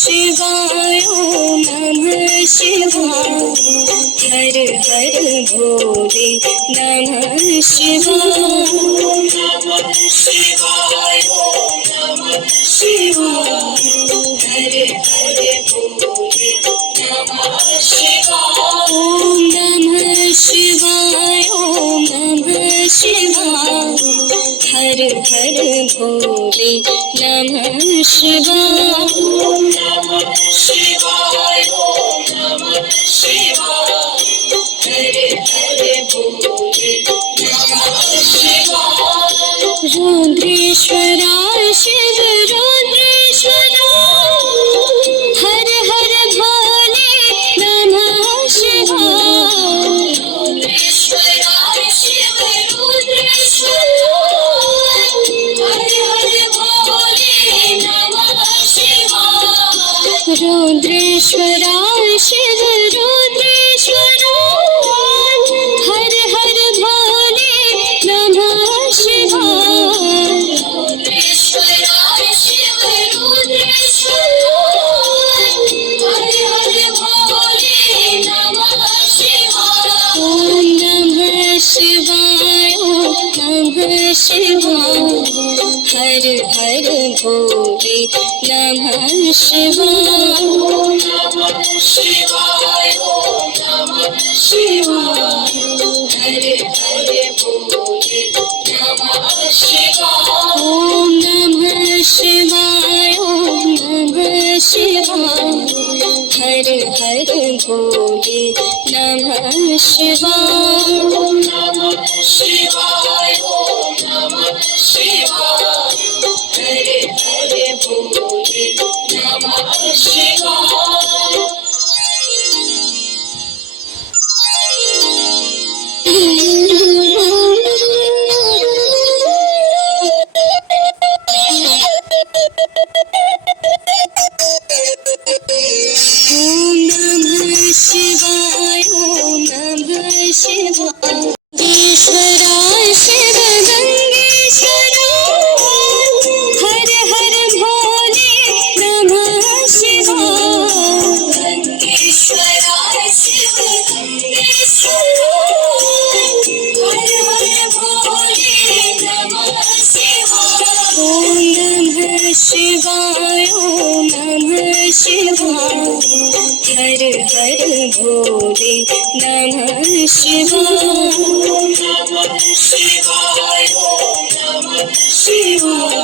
शिवाय ओम नमः शिवाय हर हर भोले नमः शिवाय नमः शिवाय ओम नमः शिवाय हर हर भोले नमः शिवाय ओम नमः शिवाय ओम नमः शिवाय हर हर भोले नमः शिवाय ओम नमः शिवाय ओम नमः शिवाय हर हर भोले नमः शिवाय रुद्रेश्वराय शिव रुद्रेश्वराय हर हर भोले नमः शिवाय रुद्रेश्वराय शिव रुद्रेश्वराय हर हर भोले नमः शिवाय रुद्रेश्वराय शिव रुद्रेश्वराय हर हर भोले नमः शिवाय रुद्रेश्वराय शिव रुद्रेश्वराय हर हर भोले नमः शिवाय ओम नमः शिवाय ओम नमः शिवाय हर हर भोले नमः शिवाय ओम नमः शिवाय ओम नमः शिवाय हर हर भोले नमः शिवाय ओम नमः शिवाय ओम नमः शिवाय हर हर भोले नमः शिवाय ओम नमः शिवाय ओम नमः शिवाय हर हर भोले नमः शिवाय ओम नमः शिवाय ओम नमः शिवाय ईश्वराय शिव गंगेश्वराय हर हर भोले नमः शिवाय गंगेश्वराय शिव गंगेश्वराय हर हर भोले नमः शिवाय ओम नमः शिवाय ओम नमः शिवाय हर हर भोले नमः शिवाय ओम नमः शिवाय ओम नमः शिवाय